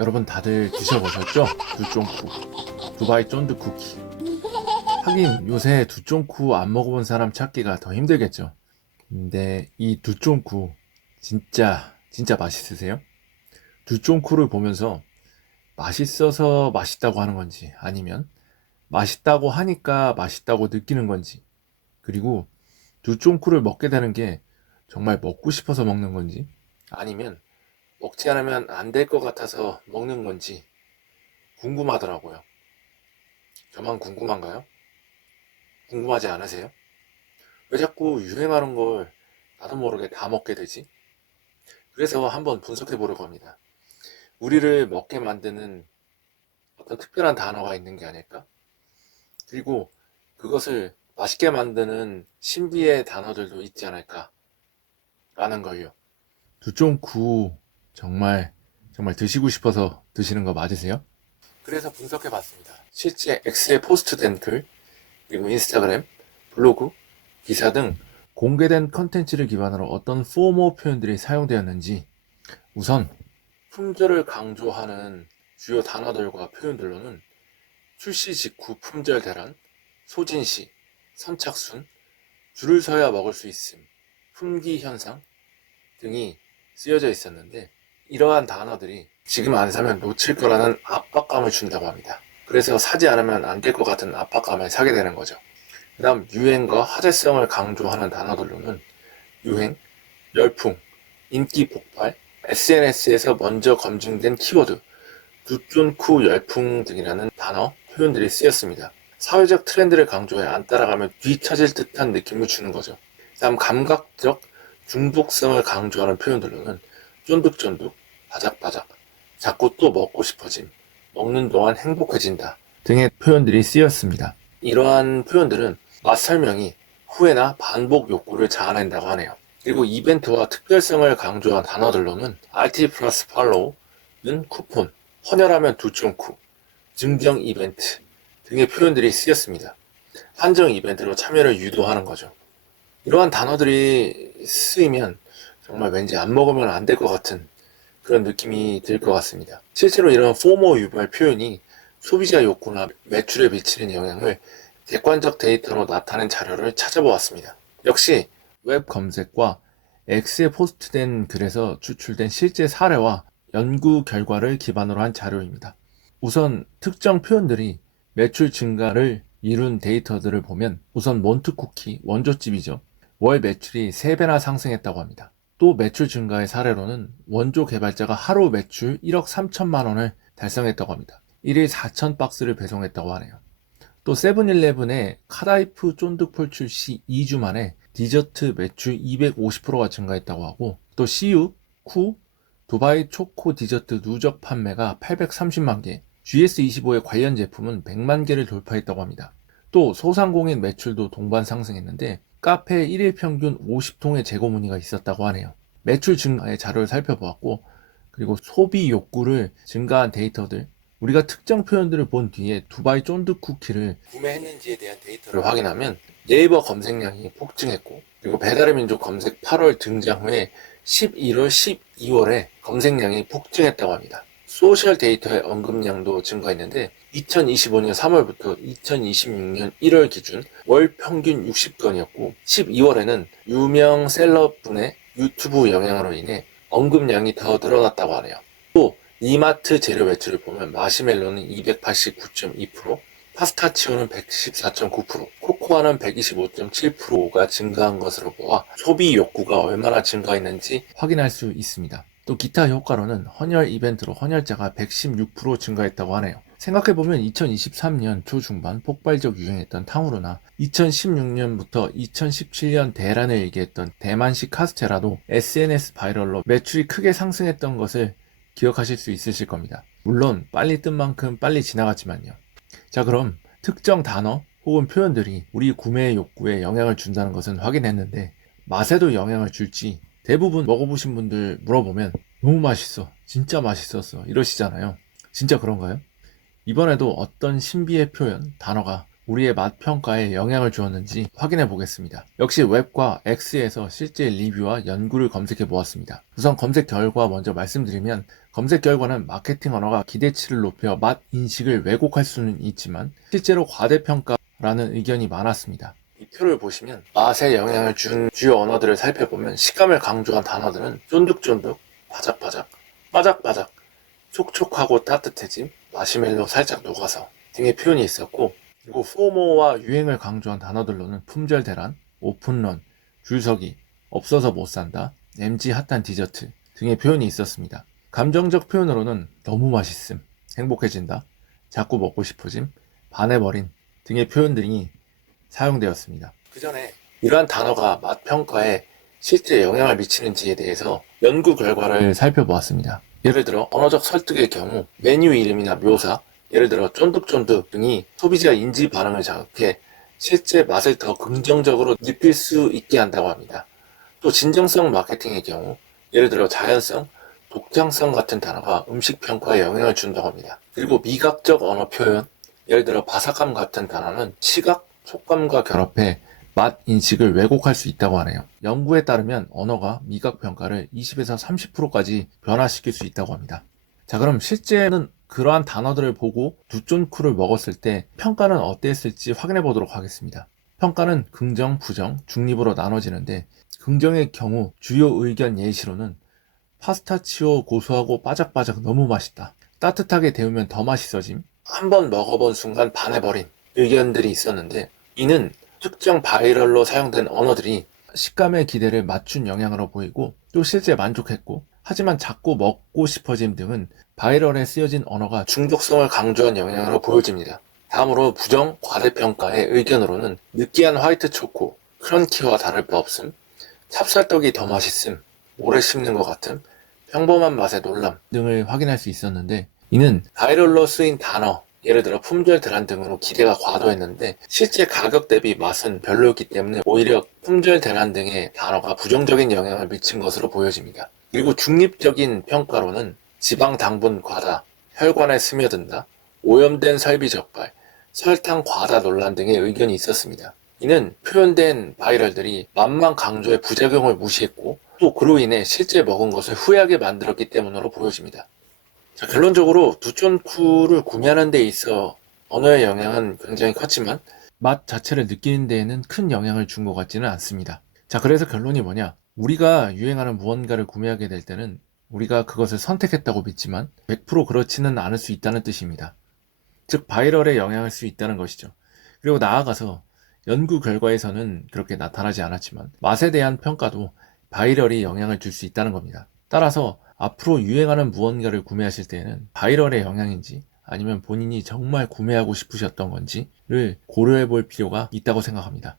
여러분 다들 드셔보셨죠? 두쫑쿠, 두바이 쫀득 쿠키. 하긴 요새 두쫑쿠 안 먹어본 사람 찾기가 더 힘들겠죠. 근데 이 두쫑쿠 진짜 맛있으세요? 두쫑쿠를 보면서 맛있어서 맛있다고 하는 건지, 아니면 맛있다고 하니까 맛있다고 느끼는 건지, 그리고 두쫑쿠를 먹게 되는 게 정말 먹고 싶어서 먹는 건지, 아니면 먹지 않으면 안 될 것 같아서 먹는 건지 궁금하더라고요. 저만 궁금한가요? 궁금하지 않으세요? 왜 자꾸 유행하는 걸 나도 모르게 다 먹게 되지? 그래서 한번 분석해 보려고 합니다. 우리를 먹게 만드는 어떤 특별한 단어가 있는 게 아닐까? 그리고 그것을 맛있게 만드는 신비의 단어들도 있지 않을까? 라는 거예요. 두쫑쿠 정말 드시고 싶어서 드시는 거 맞으세요? 그래서 분석해 봤습니다. 실제 X에 포스트된 글, 그리고 인스타그램, 블로그, 기사 등 공개된 컨텐츠를 기반으로 어떤 포모 표현들이 사용되었는지, 우선 품절을 강조하는 주요 단어들과 표현들로는 출시 직후 품절 대란, 소진시, 선착순, 줄을 서야 먹을 수 있음, 품귀 현상 등이 쓰여져 있었는데, 이러한 단어들이 지금 안 사면 놓칠 거라는 압박감을 준다고 합니다. 그래서 사지 않으면 안 될 것 같은 압박감을 사게 되는 거죠. 그 다음 유행과 화제성을 강조하는 단어들로는 유행, 열풍, 인기 폭발, SNS에서 먼저 검증된 키워드, 두쫀쿠 열풍 등이라는 단어, 표현들이 쓰였습니다. 사회적 트렌드를 강조해 안 따라가면 뒤처질 듯한 느낌을 주는 거죠. 다음 감각적 중독성을 강조하는 표현들로는 쫀득쫀득, 바작바작, 자꾸 또 먹고 싶어짐, 먹는 동안 행복해진다 등의 표현들이 쓰였습니다. 이러한 표현들은 맛 설명이 후회나 반복 욕구를 자아낸다고 하네요. 그리고 이벤트와 특별성을 강조한 단어들로는 RT 플러스 팔로우는 쿠폰, 헌혈하면 두쫑쿠, 증정 이벤트 등의 표현들이 쓰였습니다. 한정 이벤트로 참여를 유도하는 거죠. 이러한 단어들이 쓰이면 정말 왠지 안 먹으면 안 될 것 같은 그런 느낌이 들 것 같습니다. 실제로 이런 포모 유발 표현이 소비자 욕구나 매출에 미치는 영향을 객관적 데이터로 나타낸 자료를 찾아보았습니다. 역시 웹 검색과 X에 포스트된 글에서 추출된 실제 사례와 연구 결과를 기반으로 한 자료입니다. 우선 특정 표현들이 매출 증가를 이룬 데이터들을 보면, 우선 몬트쿠키 원조집이죠. 월 매출이 3배나 상승했다고 합니다. 또 매출 증가의 사례로는 원조 개발자가 하루 매출 1억 3천만 원을 달성했다고 합니다. 1일 4천 박스를 배송했다고 하네요. 또 세븐일레븐의 카다이프 쫀득폴 출시 2주 만에 디저트 매출 250%가 증가했다고 하고, 또 CU, 쿠, 두바이 초코 디저트 누적 판매가 830만 개, GS25의 관련 제품은 100만 개를 돌파했다고 합니다. 또 소상공인 매출도 동반 상승했는데 카페 1일 평균 50통의 재고 문의가 있었다고 하네요. 매출 증가의 자료를 살펴보았고, 그리고 소비 욕구를 증가한 데이터들, 우리가 특정 표현들을 본 뒤에 두바이 쫀득 쿠키를 구매했는지에 대한 데이터를 확인하면 네이버 검색량이 폭증했고, 그리고 배달의 민족 검색 8월 등장 후에 11월, 12월에 검색량이 폭증했다고 합니다. 소셜 데이터의 언급량도 증가했는데 2025년 3월부터 2026년 1월 기준 월 평균 60건이었고, 12월에는 유명 셀럽분의 유튜브 영향으로 인해 언급량이 더 늘어났다고 하네요. 또 이마트 재료 매출을 보면 마시멜로는 289.2%, 파스타치오는 114.9%, 코코아는 125.7%가 증가한 것으로 보아 소비 욕구가 얼마나 증가했는지 확인할 수 있습니다. 또 기타 효과로는 헌혈 이벤트로 헌혈자가 116% 증가했다고 하네요. 생각해보면 2023년 초중반 폭발적 유행했던 탕후루나 2016년부터 2017년 대란을 얘기했던 대만식 카스테라도 SNS 바이럴로 매출이 크게 상승했던 것을 기억하실 수 있으실 겁니다. 물론 빨리 뜬 만큼 빨리 지나갔지만요. 자, 그럼 특정 단어 혹은 표현들이 우리 구매 욕구에 영향을 준다는 것은 확인했는데, 맛에도 영향을 줄지 대부분 먹어보신 분들 물어보면 너무 맛있어, 진짜 맛있었어 이러시잖아요. 진짜 그런가요? 이번에도 어떤 신비의 표현, 단어가 우리의 맛 평가에 영향을 주었는지 확인해 보겠습니다. 역시 웹과 X에서 실제 리뷰와 연구를 검색해 보았습니다. 우선 검색 결과 먼저 말씀드리면, 검색 결과는 마케팅 언어가 기대치를 높여 맛 인식을 왜곡할 수는 있지만 실제로 과대평가라는 의견이 많았습니다. 이 표를 보시면 맛에 영향을 준 주요 언어들을 살펴보면 식감을 강조한 단어들은 쫀득쫀득, 바삭바삭, 바삭바삭, 촉촉하고 따뜻해짐, 마시멜로 살짝 녹아서 등의 표현이 있었고, 그리고 포모와 유행을 강조한 단어들로는 품절 대란, 오픈런, 줄서기, 없어서 못 산다, MG 핫한 디저트 등의 표현이 있었습니다. 감정적 표현으로는 너무 맛있음, 행복해진다, 자꾸 먹고 싶어짐, 반해버린 등의 표현들이 사용되었습니다. 그 전에 이러한 단어가 맛 평가에 실제 영향을 미치는지에 대해서 연구 결과를 살펴보았습니다. 예를 들어 언어적 설득의 경우 메뉴 이름이나 묘사, 예를 들어 쫀득쫀득 등이 소비자 인지 반응을 자극해 실제 맛을 더 긍정적으로 느낄 수 있게 한다고 합니다. 또 진정성 마케팅의 경우 예를 들어 자연성, 독창성 같은 단어가 음식 평가에 영향을 준다고 합니다. 그리고 미각적 언어 표현, 예를 들어 바삭함 같은 단어는 시각, 촉감과 결합해 맛 인식을 왜곡할 수 있다고 하네요. 연구에 따르면 언어가 미각 평가를 20에서 30%까지 변화시킬 수 있다고 합니다. 자, 그럼 실제는 그러한 단어들을 보고 두쫀쿠를 먹었을 때 평가는 어땠을지 확인해 보도록 하겠습니다. 평가는 긍정, 부정, 중립으로 나눠지는데 긍정의 경우 주요 의견 예시로는 파스타치오 고소하고 바삭바삭 너무 맛있다. 따뜻하게 데우면 더 맛있어짐. 한번 먹어본 순간 반해버린 의견들이 있었는데, 이는 특정 바이럴로 사용된 언어들이 식감의 기대를 맞춘 영향으로 보이고 또 실제 만족했고, 하지만 자꾸 먹고 싶어짐 등은 바이럴에 쓰여진 언어가 중독성을 강조한 영향으로 보여집니다. 다음으로 부정 과대평가의 의견으로는 느끼한 화이트 초코, 크런키와 다를 바 없음, 찹쌀떡이 더 맛있음, 오래 씹는 것 같음, 평범한 맛의 놀람 등을 확인할 수 있었는데, 이는 바이럴로 쓰인 단어, 예를 들어 품절 대란 등으로 기대가 과도했는데 실제 가격 대비 맛은 별로였기 때문에 오히려 품절 대란 등의 단어가 부정적인 영향을 미친 것으로 보여집니다. 그리고 중립적인 평가로는 지방 당분 과다, 혈관에 스며든다, 오염된 설비 적발, 설탕 과다 논란 등의 의견이 있었습니다. 이는 표현된 바이럴들이 맛만 강조해 부작용을 무시했고 또 그로 인해 실제 먹은 것을 후회하게 만들었기 때문으로 보여집니다. 자, 결론적으로 두쫀쿠를 구매하는 데 있어 언어의 영향은 굉장히 컸지만 맛 자체를 느끼는 데에는 큰 영향을 준 것 같지는 않습니다. 자, 그래서 결론이 뭐냐? 우리가 유행하는 무언가를 구매하게 될 때는 우리가 그것을 선택했다고 믿지만 100% 그렇지는 않을 수 있다는 뜻입니다. 즉 바이럴에 영향할 수 있다는 것이죠. 그리고 나아가서 연구 결과에서는 그렇게 나타나지 않았지만 맛에 대한 평가도 바이럴이 영향을 줄 수 있다는 겁니다. 따라서 앞으로 유행하는 무언가를 구매하실 때에는 바이럴의 영향인지 아니면 본인이 정말 구매하고 싶으셨던 건지를 고려해 볼 필요가 있다고 생각합니다.